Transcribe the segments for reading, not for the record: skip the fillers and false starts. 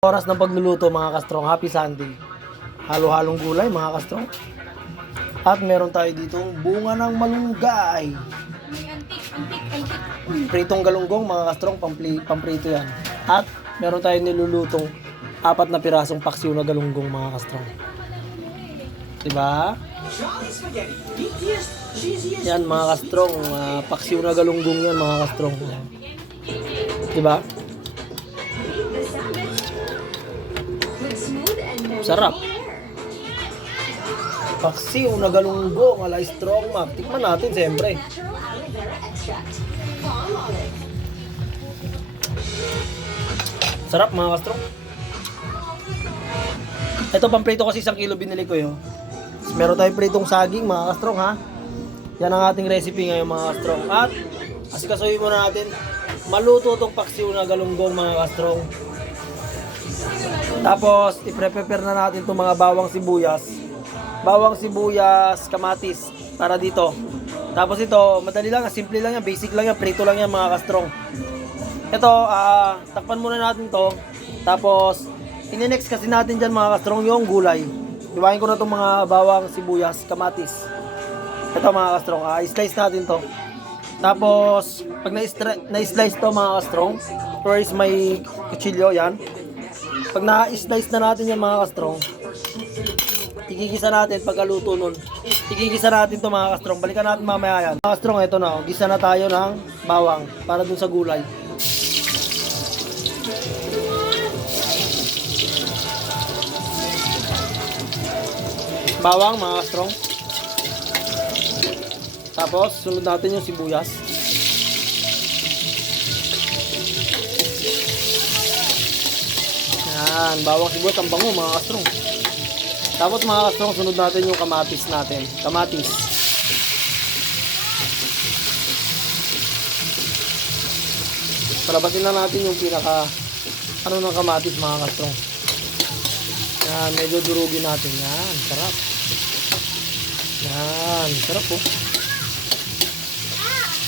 Oras ng pagluluto mga kastrong, happy Sunday. Halo-halong gulay mga kastrong. At meron tayo ditong bunga ng malunggay. Pritong galunggong mga kastrong, pamprito yan. At meron tayo nilulutong 4 na pirasong paksiw na galunggong mga kastrong. Diba? Yan mga kastrong, paksiw na galunggong yan mga kastrong. Diba? Sarap. Paksiw na galunggong ala strong mac. Tikman natin siyempre. Sarap mga kastrong. Ito pamprito kasi 1 kilo binili ko yun. Meron tayong pritong saging mga kastrong ha. Yan ang ating recipe ngayon mga kastrong. At asikasuhin muna natin maluto itong paksiw na galunggong mga kastrong. Tapos, i-prepare na natin itong mga bawang sibuyas, kamatis, para dito. Tapos ito, madali lang, simple lang yan, basic lang yan, prito lang yan mga kastrong. Ito, takpan muna natin to. Tapos, ininext kasi natin dyan mga kastrong yung gulay. Iwain ko na itong mga bawang sibuyas, kamatis. Ito mga kastrong, i-slice natin to. Tapos, pag na-slice to mga kastrong, first may kutsilyo, yan. Pag na-slice na natin yung mga kastrong, igigisa natin pagkaluto nun. Igigisa natin to mga kastrong. Balikan natin mamaya yan. Mga kastrong, ito na. Gisa na tayo ng bawang para dun sa gulay. Bawang mga kastrong. Tapos, sunod natin yung sibuyas. Yan, bawang sibuyas, ang bango mga kastrong. Tapos mga kastrong, sunod natin yung kamatis natin. Kamatis. Palabatin lang natin yung pinaka ng kamatis mga kastrong. Yan, medyo durugin natin. Yan, sarap. Yan, sarap po.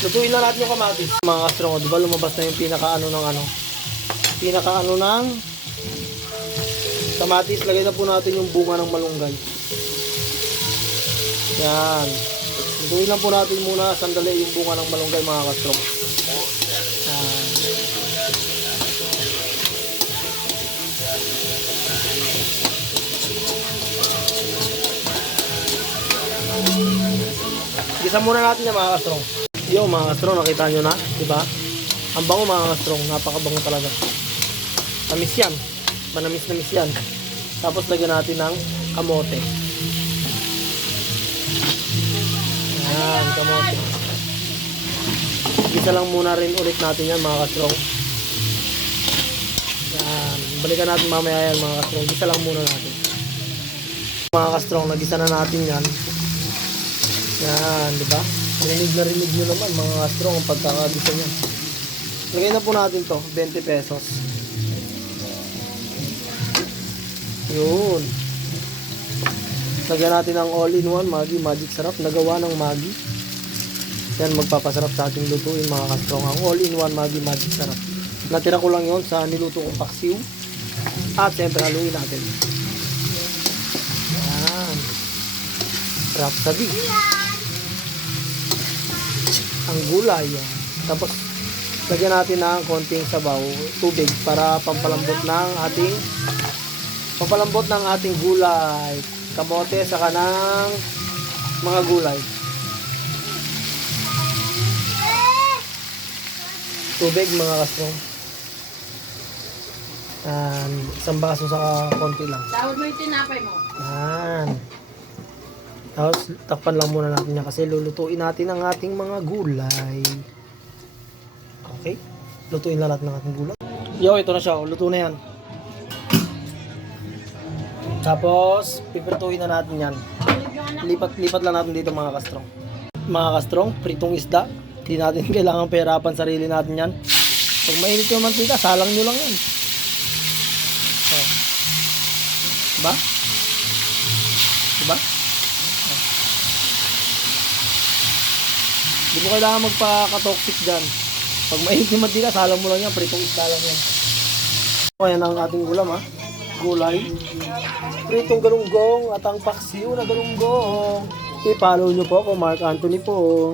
Lutuin lang natin yung kamatis. Mga kastrong, di ba lumabas na yung pinaka ng kamatis, lagay na po natin yung bunga ng malunggay. Yan. Lutuin lang po natin muna sandali yung bunga ng malunggay mga kastrong. Yan. Gisa muna natin yung mga kastrong. Yo mga kastrong, nakita nyo na, diba? Ang bango mga kastrong, napakabango talaga. Tamis yan. Manamis-namis yan. Tapos lagyan natin ng kamote. Ayan, kamote. Gisa lang muna rin ulit natin yan mga kastrong. Ayan, balikan natin mamaya yan mga kastrong. Gisa lang muna natin. Mga kastrong, nagisa na natin yan. Yan, diba? Rinig nyo naman mga kastrong ang pagkakagisa niya. Lagay na po natin to, 20 pesos. Yun. Lagyan natin ng all-in-one Maggi Magic Sarap. Nagawa ng Maggi. Yan, magpapasarap sa ating lutuin mga kastrong. Ang all-in-one Maggi Magic Sarap. Natira ko lang yon sa niluto kong paksiw. At siyempre haluin natin. Yan. Sarap sabi. Ang gulay. Yan. Tapos lagyan natin ng konting sabaw, tubig para pampalambot ng ating gulay, kamote saka ng mga gulay. Tubig mga kastrong. Isang baso sa konti lang. Tawad mo yung tinapay mo. Yan. Tapos takpan lang muna natin yan kasi lulutuin natin ang ating mga gulay. Okay? Lutuin lang natin ang ating gulay. Yo, ito na siya. Luto na yan. Tapos, pipirtuhin na natin yan. Lipat lang natin dito mga kastrong. Mga kastrong, pritong isda. Hindi natin kailangan pahirapan sarili natin yan. Pag mainit yung mantika, salang nyo lang yan. So, diba? Diba? Hindi mo kailangan magpaka-toxic dyan. Pag mainit yung mantika, salang mo lang yan. Pritong isda lang yan. O, yan ang ating ulam ha. Gulay. Pritong galunggong at ang paksiw na galunggong. I-follow nyo po ako, Mark Anthony po.